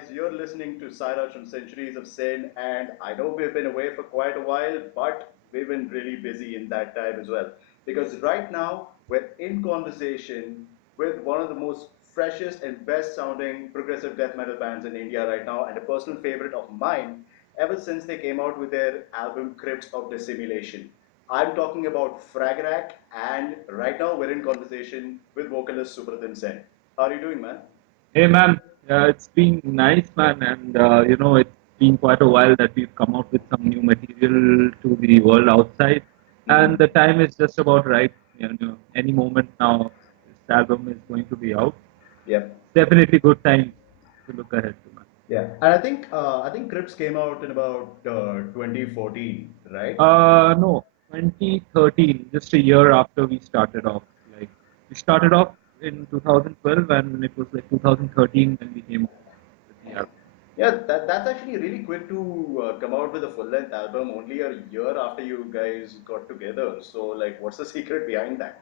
guys. You're listening to Sairaj from Centuries of Sin, and I know we've been away for quite a while, but we've been really busy in that time as well. Because right now, we're in conversation with one of the most freshest and best sounding progressive death metal bands in India right now, and a personal favorite of mine ever since they came out with their album Crypt of Dissimulation. I'm talking about Fragarak, and right now we're in conversation with vocalist Supratim Sen. How are you doing, man? Hey man, it's been nice man, and it's been quite a while that we've come out with some new material to the world outside, and Mm-hmm. the time is just about right. Any moment now, this album is going to be out. Yep. Definitely good time to look ahead to, man. Yeah, and I think Crips came out in about 2014, right? No, 2013, just a year after we started off. Like we started off in 2012, and it was like 2013 when we came out with the album. Yeah, that's actually really quick to come out with a full-length album only a year after you guys got together. So, like, what's the secret behind that?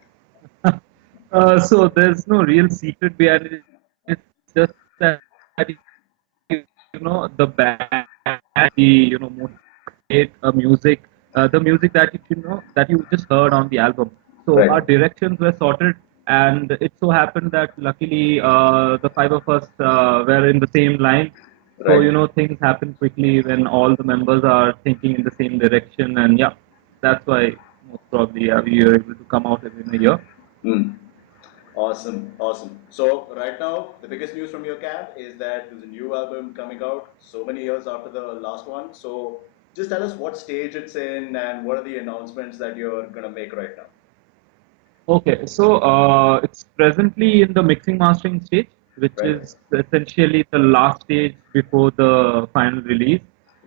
So there's no real secret behind it. It's just that the band, the motivate music, the music that that you just heard on the album. So Right, our directions were sorted, and it so happened that luckily the five of us were in the same line. So right. things happen quickly when all the members are thinking in the same direction, and yeah, that's why most probably we were able to come out within a year. Hmm. Awesome, awesome. So right now, the biggest news from your camp is that there's a new album coming out so many years after the last one. So just tell us what stage it's in and what are the announcements that you're gonna make right now. Okay, so it's presently in the mixing mastering stage, which Right, is essentially the last stage before the final release.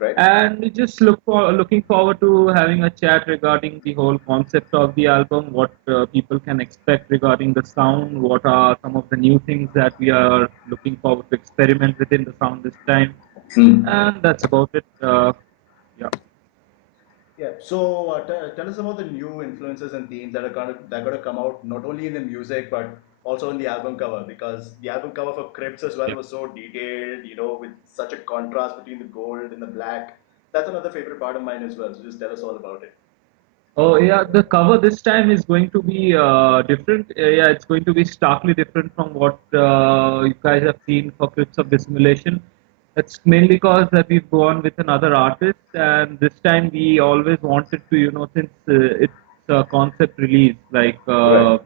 right. And we just looking forward to having a chat regarding the whole concept of the album, what people can expect regarding the sound, what are some of the new things that we are looking forward to experiment within the sound this time, Hmm. and that's about it. Yeah. Yeah. So tell us about the new influences and themes that are gonna come out not only in the music but also in the album cover because the album cover for Crips as well was so detailed, with such a contrast between the gold and the black. That's another favorite part of mine as well. So just tell us all about it. Oh yeah, the cover this time is going to be different. Yeah, it's going to be starkly different from what you guys have seen for Clips of Dissimulation. It's mainly because that we've gone with another artist, and this time we always wanted to, since it's a concept release, like Right.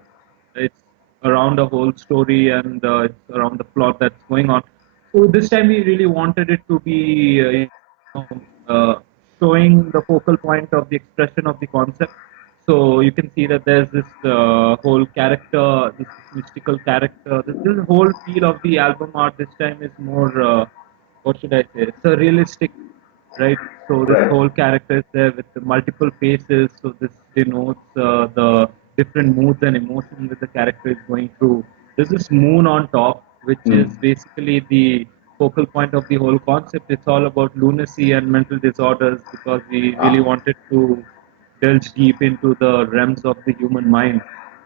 it's around a whole story and it's around the plot that's going on. So this time we really wanted it to be, showing the focal point of the expression of the concept. So you can see that there's this whole character, this mystical character. This whole feel of the album art this time is more, what should I say? It's a realistic, right? So this Right. whole character is there with the multiple faces. So this denotes the different moods and emotions that the character is going through. There's this moon on top, which Hmm. is basically the focal point of the whole concept. It's all about lunacy and mental disorders because we really Ah. wanted to delve deep into the realms of the human mind.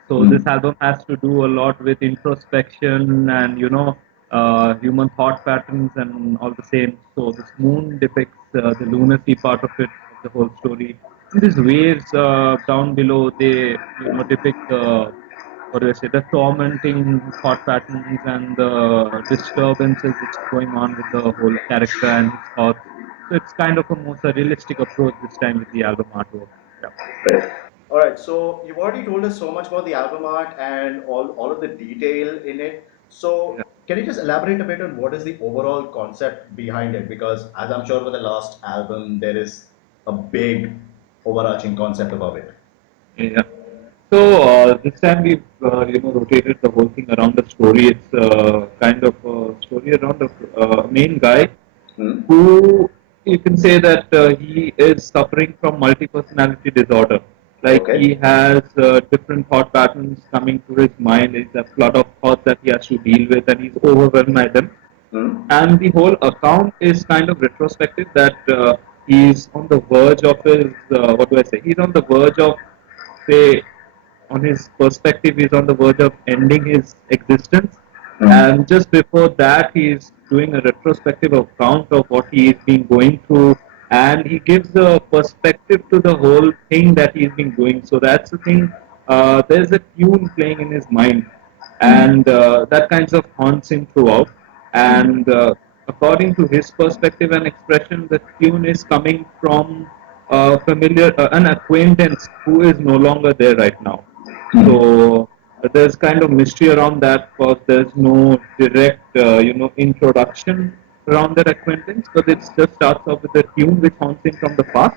So this Hmm. album has to do a lot with introspection and human thought patterns and all the same. So this moon depicts the lunacy part of it, of the whole story. And these waves down below, they depict the what do I say, the tormenting thought patterns and the disturbances which is going on with the whole character and his thoughts. So it's kind of a more surrealistic approach this time with the album artwork. Yeah. Right. All right. So you've already told us so much about the album art and all of the detail in it. Yeah. So can you just elaborate a bit on what is the overall concept behind it? Because as I'm sure for the last album, there is a big overarching concept above it. Yeah. So this time we've rotated the whole thing around the story. It's kind of a story around the main guy Hmm? who you can say that he is suffering from multi-personality disorder. Like Okay. he has different thought patterns coming to his mind. It's a flood of thoughts that he has to deal with, and he's overwhelmed by them. Hmm? And the whole account is kind of retrospective that he's on the verge of his what do I say? He's on the verge of say on his perspective, he's on the verge of ending his existence. Hmm. And just before that, he's doing a retrospective account of what he is been going through, and he gives a perspective to the whole thing that he's been doing. So that's the thing. There's a tune playing in his mind, and that kinds of haunts him throughout. And according to his perspective and expression, the tune is coming from an acquaintance who is no longer there right now. So there's kind of mystery around that because there's no direct, introduction around that acquaintance, but it just starts off with a tune which haunts him from the past.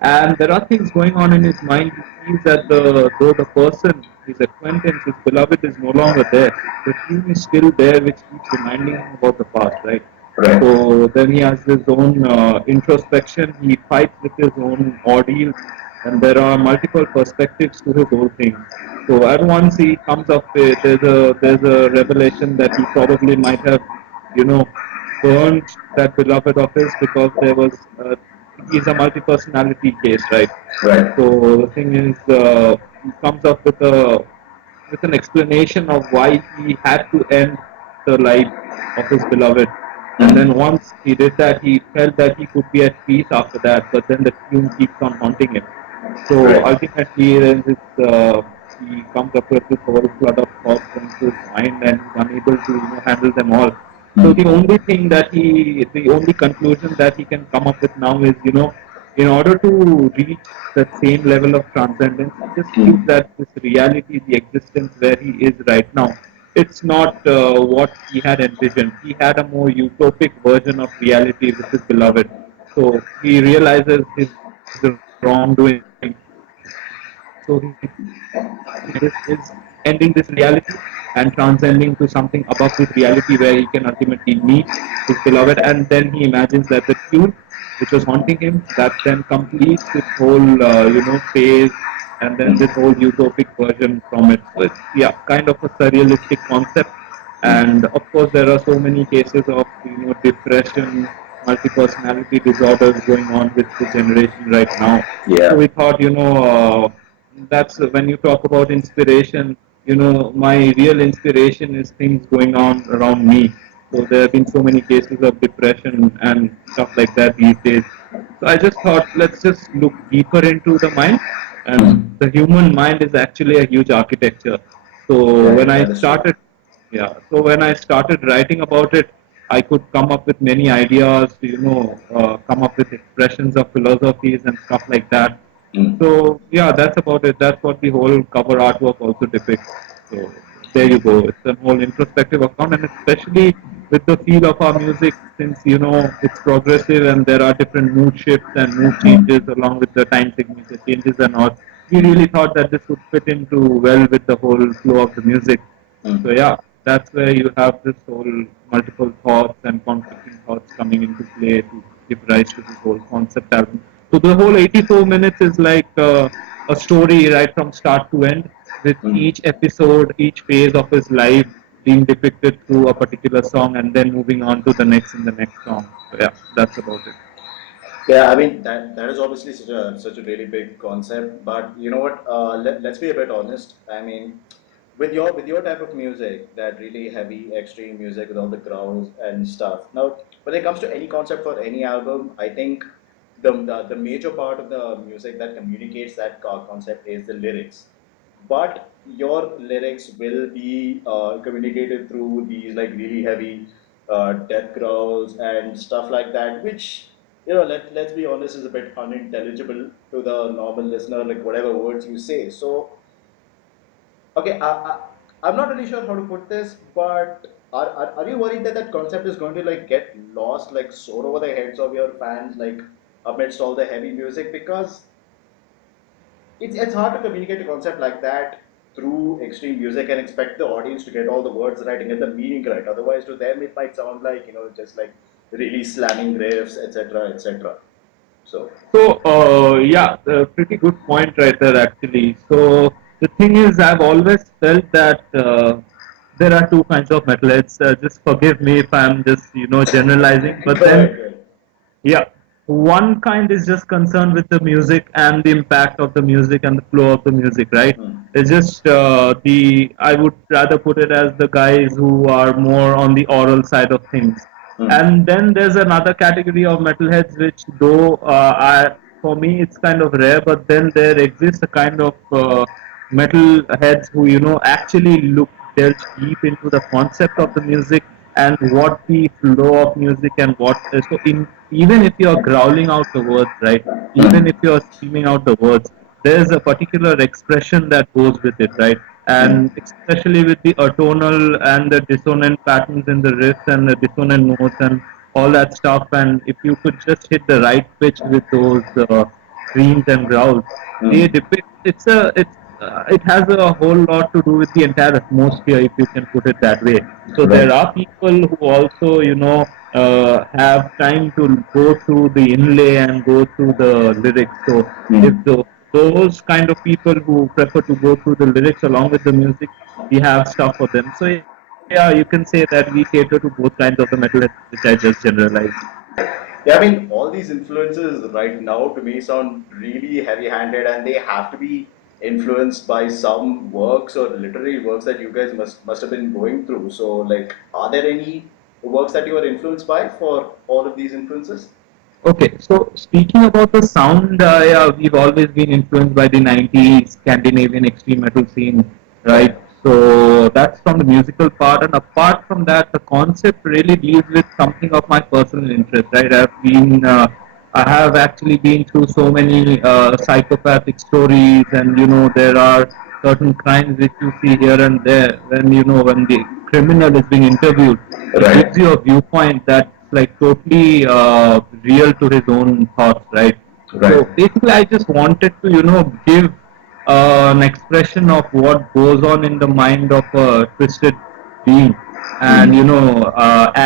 And there are things going on in his mind. He feels that though the person, his acquaintance, his beloved is no longer there, the tune is still there, which keeps reminding him about the past, right? Right. So then he has his own introspection. He fights with his own ordeals, and there are multiple perspectives to his whole thing. So at once he comes up with there's a revelation that he probably might have, you know, burned that beloved of his because there was he's a multi-personality case, right? Right. So the thing is, he comes up with an explanation of why he had to end the life of his beloved. And then once he did that, he felt that he could be at peace after that. But then the tune keeps on haunting him. So Right. ultimately, then he comes up with this whole flood of thoughts into his mind, and he's unable to handle them all. So the only conclusion that he can come up with now is, in order to reach that same level of transcendence, he just feels that this reality, the existence where he is right now, it's not what he had envisioned. He had a more utopic version of reality with his beloved. So he realizes his wrongdoing. So he this is ending this reality and transcending to something above this reality where he can ultimately meet his beloved, and then he imagines that the tune which was haunting him, that then completes this whole phase, and then this whole utopic version from it. So it's kind of a surrealistic concept. And of course there are so many cases of depression, multi-personality disorders going on with the generation right now. Yeah. So we thought, that's when you talk about inspiration, my real inspiration is things going on around me. So there have been so many cases of depression and stuff like that these days. So I just thought, let's just look deeper into the mind. And the human mind is actually a huge architecture. So Right, when I that is true. started, so when I started writing about it, I could come up with many ideas, come up with expressions of philosophies and stuff like that. So that's about it. That's what the whole cover artwork also depicts. So there you go. It's a whole introspective account, and especially with the feel of our music, since it's progressive and there are different mood shifts and mood changes along with the time signature changes and all. We really thought that this would fit into well with the whole flow of the music. So that's where you have this whole multiple thoughts and conflicting thoughts coming into play to give rise to this whole concept album. So the whole 84 minutes is like a story right from start to end, with each episode, each phase of his life being depicted through a particular song, and then moving on to the next and the next song. So that's about it. Yeah, I mean that is obviously such a really big concept, but you know what? Let's be a bit honest. I mean, with your type of music, that really heavy, extreme music with all the growls and stuff. Now, when it comes to any concept for any album, I think the major part of the music that communicates that concept is the lyrics. But your lyrics will be communicated through these like really heavy death growls and stuff like that, which let's be honest is a bit unintelligible to the normal listener, like whatever words you say. So okay, I'm not really sure how to put this, but are you worried that that concept is going to like get lost, like soar over the heads of your fans, like amidst all the heavy music? Because it's hard to communicate a concept like that through extreme music and expect the audience to get all the words right and get the meaning right. Otherwise, to them it might sound like just like really slamming riffs, etc., etc. So Pretty good point right there actually. So the thing is, I've always felt that there are two kinds of metalheads. Just forgive me if I'm just generalizing, but go then ahead. yeah, one kind is just concerned with the music and the impact of the music and the flow of the music, right? It's just I would rather put it as the guys who are more on the oral side of things. Hmm. And then there's another category of metalheads which, though for me it's kind of rare, but then there exists a kind of metalheads who actually look delve deep into the concept of the music and what the flow of music and what. So in even if you're growling out the words, right? Even if Hmm. you're screaming out the words, there's a particular expression that goes with it, right? And Hmm. especially with the atonal and the dissonant patterns in the riffs and the dissonant notes and all that stuff. And if you could just hit the right pitch with those screams and growls, they Hmm. depict. It has a whole lot to do with the entire atmosphere, if you can put it that way. So there Right. are people who also, have time to go through the inlay and go through the lyrics. So if Hmm. those kind of people who prefer to go through the lyrics along with the music, we have stuff for them. So yeah, you can say that we cater to both kinds of the metalheads, which I just generalized. Yeah, I mean, all these influences right now to me sound really heavy-handed, and they have to be influenced by some works or literary works that you guys must have been going through. So, like, are there any works that you are influenced by for all of these influences? Okay, so speaking about the sound, yeah, we've always been influenced by the 90s Scandinavian extreme metal scene, Right. right? So that's from the musical part, and apart from that, the concept really deals with something of my personal interest, right? I have actually been through so many psychopathic stories, and there are certain crimes which you see here and there when when the criminal is being interviewed, it gives Right. you a viewpoint that's like totally real to his own thoughts, right? Right. So basically, I just wanted to, give an expression of what goes on in the mind of a twisted being, and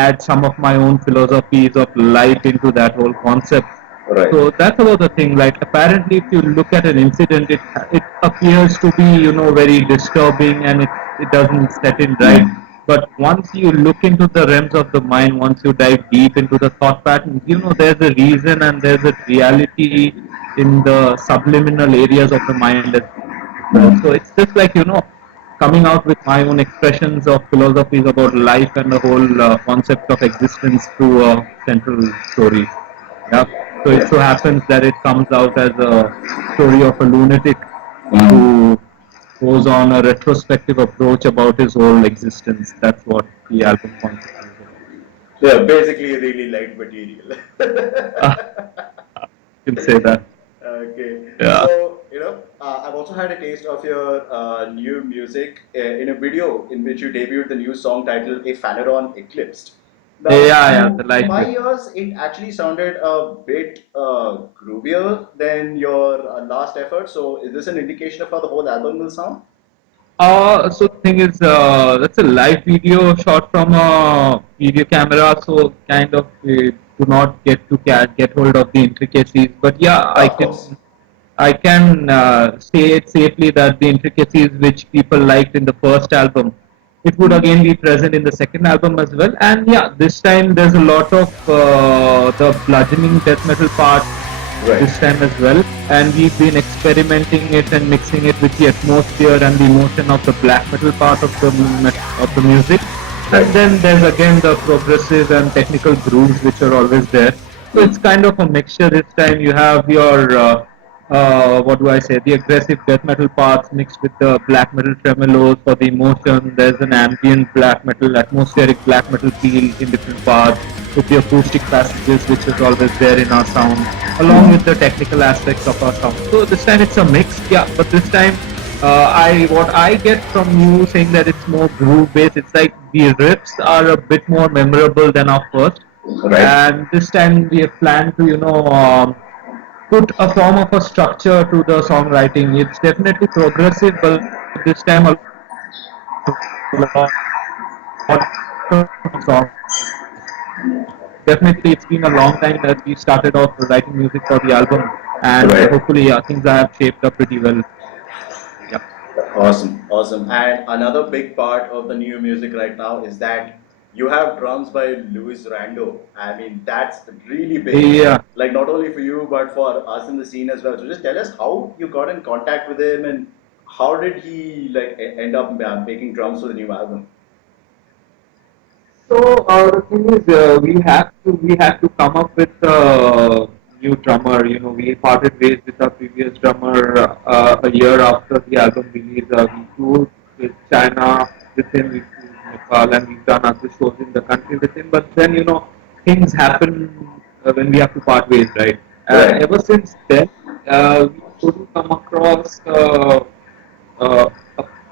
add some of my own philosophies of life into that whole concept. Right. So that's about the thing. Like apparently, if you look at an incident, it appears to be very disturbing and it doesn't set in right. Hmm. But once you look into the realms of the mind, once you dive deep into the thought patterns, there's a reason and there's a reality in the subliminal areas of the mind as well. So it's just like coming out with my own expressions of philosophies about life and the whole concept of existence through a central story. Yeah. So it so Yeah. happens that it comes out as a story of a lunatic Hmm. who goes on a retrospective approach about his whole existence. That's what the album concept is about. Yeah, basically really light material. You can say that. Okay, Yeah. so I've also had a taste of your new music in a video in which you debuted the new song titled "A Phaleron Eclipsed." Now, Yeah, yeah, the to light my bit. ears, it actually sounded a bit groovier than your last effort. So, is this an indication of how the whole album will sound? So the thing is, that's a live video shot from a video camera, so kind of do not get hold of the intricacies. But yeah, Of course. I can say it safely that the intricacies which people liked in the first album, it would again be present in the second album as well. And yeah, this time there's a lot of the bludgeoning death metal part Right. this time as well. And we've been experimenting it and mixing it with the atmosphere and the emotion of the black metal part of the music. And Right. then there's again the progressive and technical grooves which are always there. So it's kind of a mixture this time. You have your what do I say, the aggressive death metal parts mixed with the black metal tremolos for the emotion. There's an ambient black metal, atmospheric black metal feel in different parts with the acoustic passages, which is always there in our sound, along with the technical aspects of our sound. So this time it's a mix, yeah. But this time, I what I get from you saying that it's more groove based. It's like the riffs are a bit more memorable than our first, Right. and this time we have planned to put a form of a structure to the songwriting. It's definitely progressive, but this time a lot of songs definitely it's been a long time that we started off writing music for the album, and Right. hopefully things have shaped up pretty well. Yeah. Awesome, awesome. And another big part of the new music right now is that you have drums by Louis Rando. I mean, that's really big. Yeah. Like not only for you, but for us in the scene as well. So just tell us how you got in contact with him and how did he like end up making drums for the new album? So the thing is, we had to come up with a new drummer. You know, we parted ways with our previous drummer a year after the album release. We toured with China with him, we toured Nepal, and we've done other shows in the country with him. But then, things happen when we have to part ways, right? And Right. ever since then, we couldn't come across uh, a,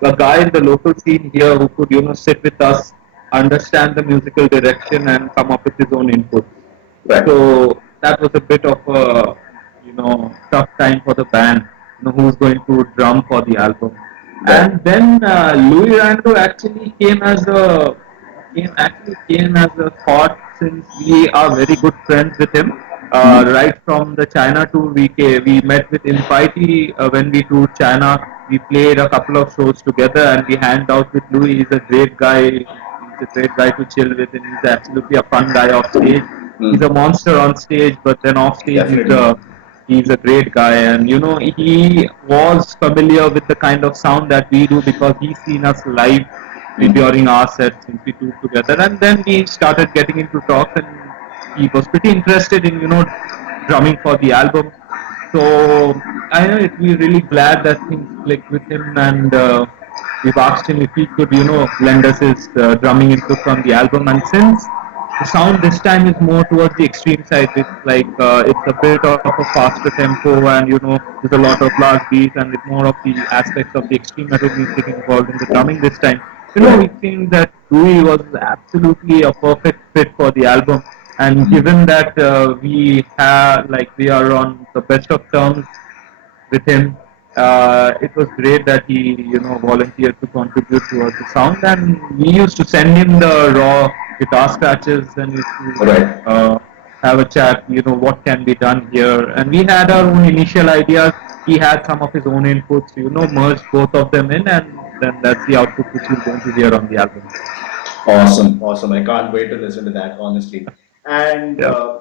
a guy in the local scene here who could, sit with us, understand the musical direction, and come up with his own inputs. Right. So that was a bit of a, tough time for the band. Who's going to drum for the album. Right. And then Louis Rando actually came as a thought, since we are very good friends with him. Right from the China tour, we met with Infighty when we toured China. We played a couple of shows together, and we hanged out with Louis. He's a great guy. He's a great guy to chill with, and he's absolutely a fun guy off stage. He's a monster on stage, but then off stage Definitely. he's a great guy. And he was familiar with the kind of sound that we do because he's seen us live during our set since we toured together. And then we started getting into talks, and he was pretty interested in drumming for the album. So I know we're really glad that things clicked with him, and we've asked him if he could lend us his drumming input on the album. And since the sound this time is more towards the extreme side, it's a bit of a faster tempo, and there's a lot of blast beats, and with more of the aspects of the extreme metal music involved in the drumming this time. We Right. think that Louis was absolutely a perfect fit for the album. And given that we are on the best of terms with him, it was great that he volunteered to contribute towards the sound. And we used to send him the raw guitar scratches, and used to Right. have a chat. What can be done here, and we had our own initial ideas. He had some of his own inputs. Merged both of them in, and then that's the output which you're going to hear on the album. Awesome, awesome. I can't wait to listen to that, honestly. And Yeah.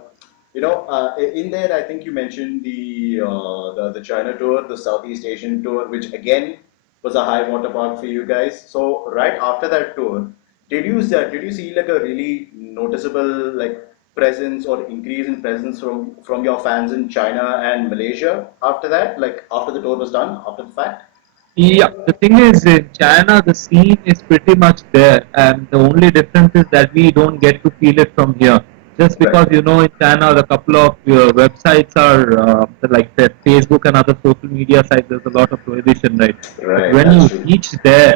in there, I think you mentioned the China tour, the Southeast Asian tour, which again was a high watermark for you guys. So right after that tour, did you see like a really noticeable like presence or increase in presence from your fans in China and Malaysia after that, like after the tour was done, after the fact? Yeah, the thing is, in China, the scene is pretty much there, and the only difference is that we don't get to feel it from here. Just Right. because in China, the couple of websites are like Facebook and other social media sites. There's a lot of prohibition, right? But Right, when that's you true. reach there,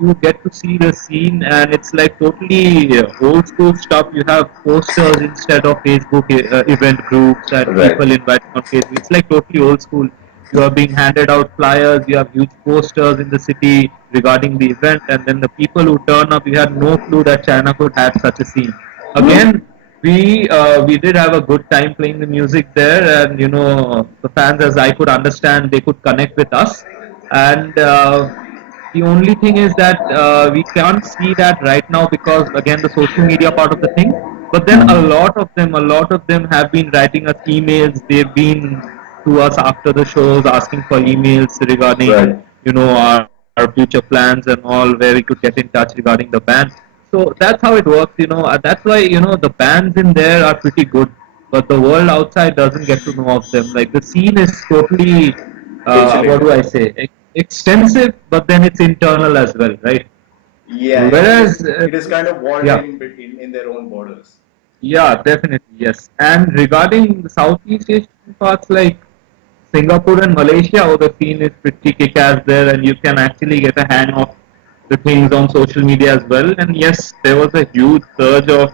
you get to see the scene, and it's like totally old school stuff. You have posters instead of Facebook event groups and Right. people inviting on Facebook. It's like totally old school. You are being handed out flyers. You have huge posters in the city regarding the event, and then the people who turn up, you had no clue that China could have such a scene. Again, we did have a good time playing the music there, and the fans, as I could understand, they could connect with us. And the only thing is that we can't see that right now because again the social media part of the thing. But then a lot of them have been writing us emails. They've been to us after the shows asking for emails regarding Right. our future plans and all, where we could get in touch regarding the band. So that's how it works. That's why the bands in there are pretty good, but the world outside doesn't get to know of them. Like the scene is totally what do Insulated. I say? Extensive, but then it's internal as well, right? Yeah, yeah. It Whereas, is it is kind of walled yeah, in between in their own borders. yeah, definitely, yes. And regarding the Southeast Asian parts like Singapore and Malaysia, oh, the scene is pretty kick-ass there, and you can actually get a hang of the things on social media as well. And yes, there was a huge surge of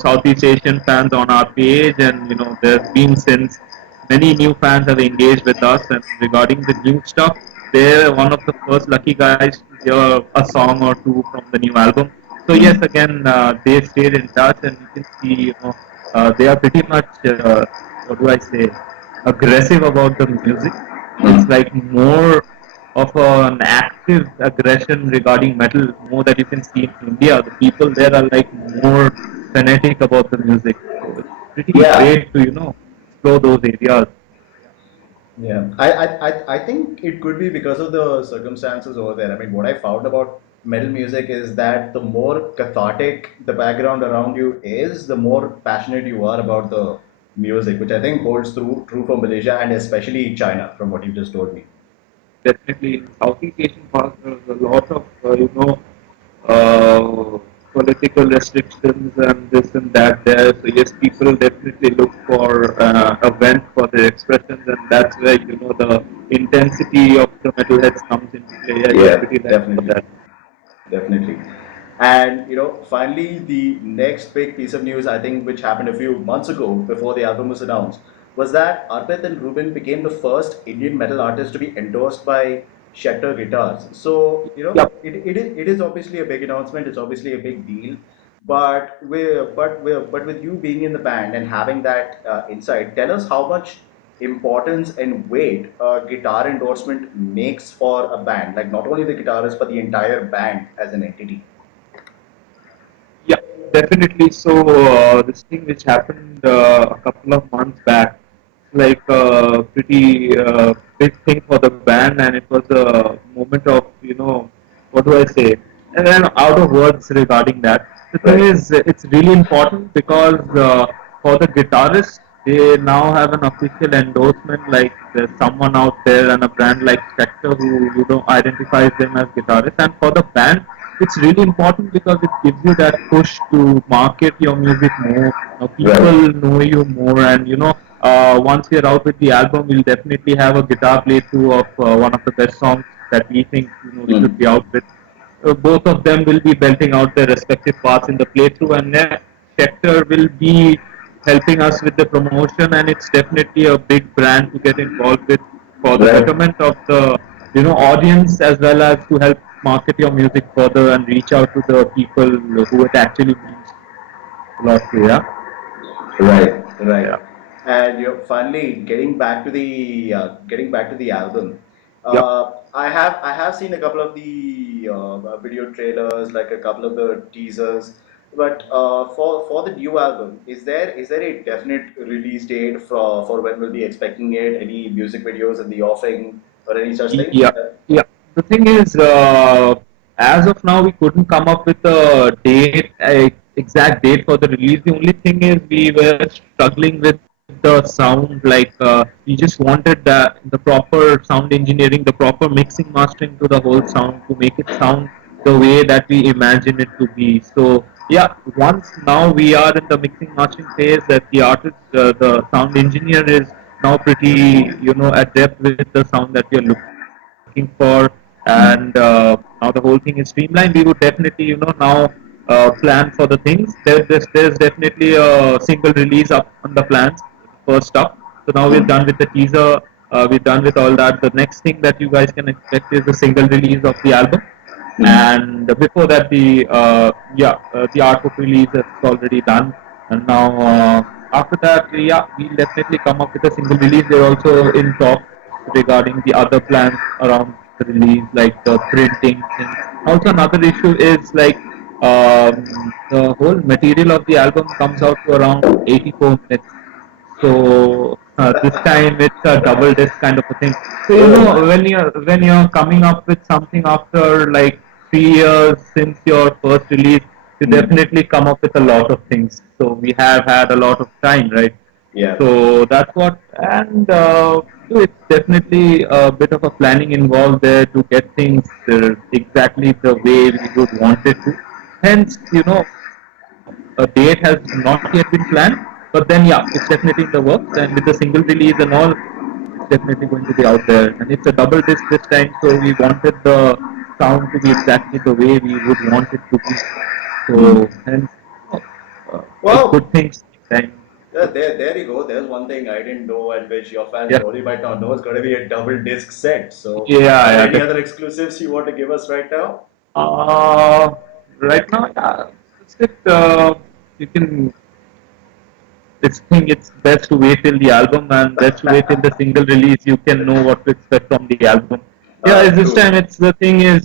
Southeast Asian fans on our page, and there's been since many new fans have engaged with us. And regarding the new stuff, they're one of the first lucky guys to hear a song or two from the new album. So yes, again, they stayed in touch, and you can see, they are pretty much, what do I say, aggressive about the music. It's like more of an active aggression regarding metal, more that you can see in India. The people there are like more fanatic about the music. So it's pretty Yeah, great to, explore those areas. yeah. I think it could be because of the circumstances over there. I mean, what I found about metal music is that the more cathartic the background around you is, the more passionate you are about the music, which I think holds true for Malaysia and especially China, from what you just told me. Definitely, in Southeast Asian parts, there's a lot of uh, political restrictions and this and that there. So yes, people definitely look for a vent for their expressions, and that's where the intensity of the metalheads comes into play. Yeah, you're Yeah, pretty right for definitely. that. Definitely. And finally, the next big piece of news, I think, which happened a few months ago before the album was announced, was that Arpit and Ruben became the first Indian metal artist to be endorsed by Schecter Guitars. So, Yep. it is obviously a big announcement. It's obviously a big deal. But with you being in the band and having that insight, tell us how much importance and weight a guitar endorsement makes for a band, like not only the guitarist but the entire band as an entity. Yeah, definitely. So this thing which happened a couple of months back, like a pretty big thing for the band, and it was a moment of what do I say? And then out of words regarding that. The thing Right. is, it's really important because for the guitarist, they now have an official endorsement. Like there's someone out there and a brand like Spectre who identifies them as guitarists, and for the band it's really important because it gives you that push to market your music more. Right. People know you more, and once we're out with the album, we'll definitely have a guitar playthrough of one of the best songs that we think we should Mm. be out with. Both of them will be belting out their respective parts in the playthrough, and Schecter will be helping us with the promotion, and it's definitely a big brand to get involved with for the Right. betterment of the audience, as well as to help market your music further and reach out to the people who it actually means a lot to. Yeah, Right, right. yeah, And finally getting back to the album. yep. I have seen a couple of the video trailers, like a couple of the teasers. But for the new album, is there a definite release date for when we'll be expecting it? Any music videos in the offing or any such thing? Yeah, yeah. The thing is, as of now, we couldn't come up with a exact date for the release. The only thing is, we were struggling with the sound. Like, we just wanted the proper sound engineering, the proper mixing, mastering to the whole sound to make it sound the way that we imagine it to be. So, yeah, once now we are in the mixing mastering phase, that the artist, the sound engineer is now pretty, adept with the sound that we are looking for, and now the whole thing is streamlined. We would definitely, now plan for the things. There's definitely a single release up on the plans, first up. So now we're done with the teaser. We're done with all that. The next thing that you guys can expect is the single release of the album, and before that the artwork release is already done, and now after that we'll definitely come up with a single release. They're also in talks regarding the other plans around the release, like the printing thing. Also another issue is like the whole material of the album comes out to around 84 minutes. So this time it's a double disc kind of a thing. So Oh my. when you're coming up with something after like 3 years since your first release, you Hmm. definitely come up with a lot of things. So we have had a lot of time, right? Yeah. So that's what, and it's definitely a bit of a planning involved there to get things exactly the way we would want it to. Hence, a date has not yet been planned, but then it's definitely in the works, and with the single release and all, it's definitely going to be out there. And it's a double disc this time, so we wanted the sound to be exactly the way we would want it to be. So, hence, like good Well, things take time. there you go. There's one thing I didn't know, and which your fans Yeah, probably might not know. It's going to be a double disc set. So, yeah, are there yeah. any other exclusives you want to give us right now? Uh, right now, yeah, it's it. You can. It's thing. It's best to wait till the album, and best to wait till the single release. You can know what to expect from the album. Yeah, it's this True. time. It's the thing is.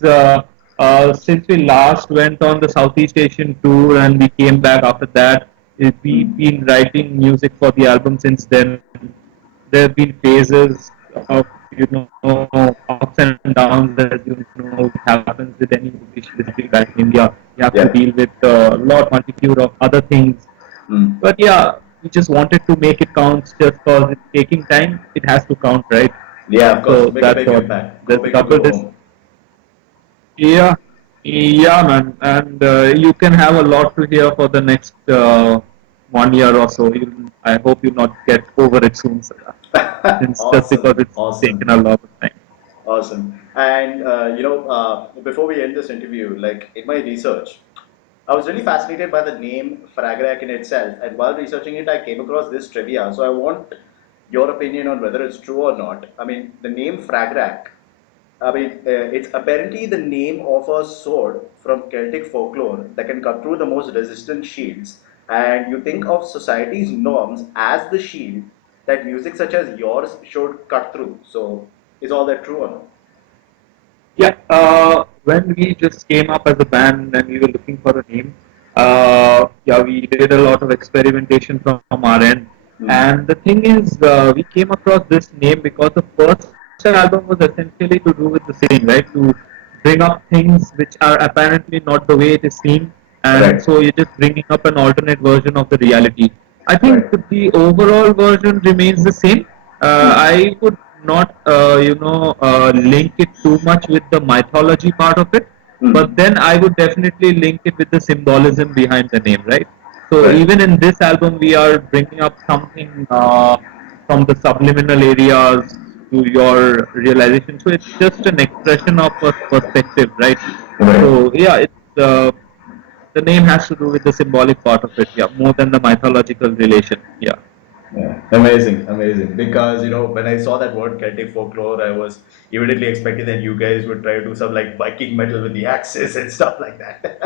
Since we last went on the Southeast Asian tour and we came back after that, we've been writing music for the album since then. There have been phases of you know, ups and downs, as you know, which happens with any musician back in India. You have to Yeah. deal with a lot, multitude of other things. Mm. But yeah, we just wanted to make it count just because it's taking time. It has to count, right? Yeah, of course, So to make a that's big what. impact. Go There's a big or couple go this. home. Yeah, yeah, man. And you can have a lot to hear for the next 1 year or so. I hope you not get over it soon, sir. Since just because Awesome, it's taken awesome, a lot of time. awesome. And before we end this interview, like in my research, I was really fascinated by the name Fragarak in itself. And while researching it, I came across this trivia. So I want your opinion on whether it's true or not. I mean, the name Fragarak, it's apparently the name of a sword from Celtic folklore that can cut through the most resistant shields. And you think of society's norms as the shield that music such as yours should cut through. So, is all that true or not? Yeah, when we just came up as a band and we were looking for a name, yeah, we did a lot of experimentation from our end. Hmm. And the thing is, we came across this name because the first album was essentially to do with the same, right? To bring up things which are apparently not the way it is seen, and Right, so you're just bringing up an alternate version of the reality. I think right. the overall version remains the same. Hmm. I would not, link it too much with the mythology part of it, but Hmm. then I would definitely link it with the symbolism behind the name, right? So Right, even in this album, we are bringing up something from the subliminal areas to your realization. So it's just an expression of a perspective, right? right. So yeah, the name has to do with the symbolic part of it, yeah, more than the mythological relation, yeah. Yeah, amazing, amazing. Because when I saw that word Celtic folklore, I was immediately expecting that you guys would try to do some like Viking metal with the axes and stuff like that.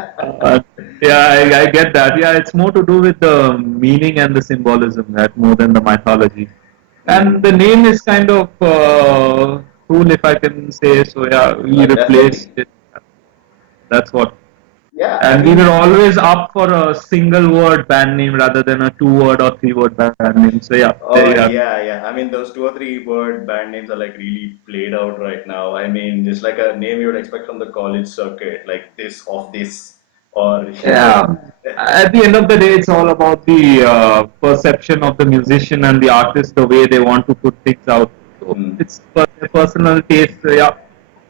Uh, yeah, I get that. Yeah, it's more to do with the meaning and the symbolism that more than the mythology. And the Mm. name is kind of cool, if I can say so. Yeah, we replaced Definitely. it. That's what. Yeah, I And we were mean, always up for a single word band name rather than a 2 word or 3 word band name. So yeah, there oh you have it. yeah, yeah. I mean, those two or three word band names are like really played out right now. I mean, just like a name you would expect from the college circuit, like this of this, or Yeah. At the end of the day, it's all about the perception of the musician and the artist, the way they want to put things out. So Hmm. it's for their personal taste. Yeah,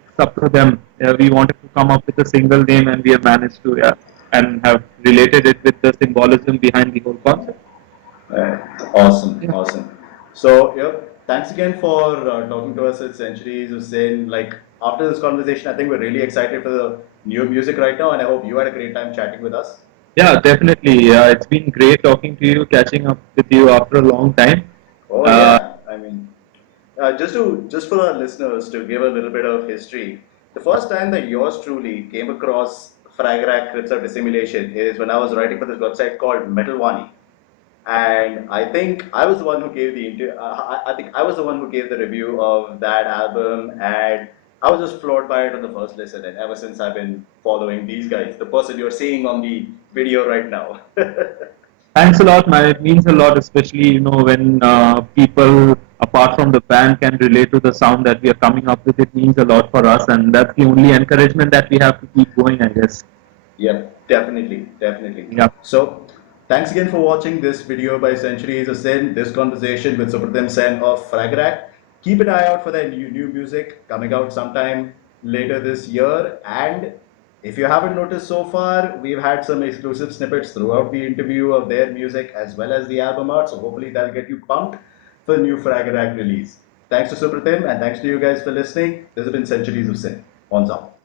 it's up to them. We wanted to come up with a single name, and we have managed to, yeah, and have related it with the symbolism behind the whole concept. Right. Awesome, Yeah. awesome. So, thanks again for talking to us at Centuries of Sin. Like, after this conversation, I think we're really excited for the new music right now, and I hope you had a great time chatting with us. Yeah, definitely. It's been great talking to you, catching up with you after a long time. Oh, Uh, yeah. I mean, just for our listeners to give a little bit of history, the first time that yours truly came across Fragarak Crips of Dissimulation is when I was writing for this website called Metalwani. And I think I was the one who gave I think I was the one who gave the review of that album, and I was just floored by it on the first listen. And ever since I've been following these guys, the person you're seeing on the video right now. Thanks a lot, man. It means a lot, especially when people apart from the band can relate to the sound that we are coming up with. It means a lot for us, and that's the only encouragement that we have to keep going, I guess. Yep, definitely, definitely. Yeah, So, thanks again for watching this video by Centuries of Sin, this conversation with Supratim Sen of Fragarak. Keep an eye out for their new music coming out sometime later this year. And if you haven't noticed so far, we've had some exclusive snippets throughout the interview of their music as well as the album art. So, hopefully, that'll get you pumped for the new Fragarak release. Thanks to Supratim and thanks to you guys for listening. This has been Centuries of Sin. On up.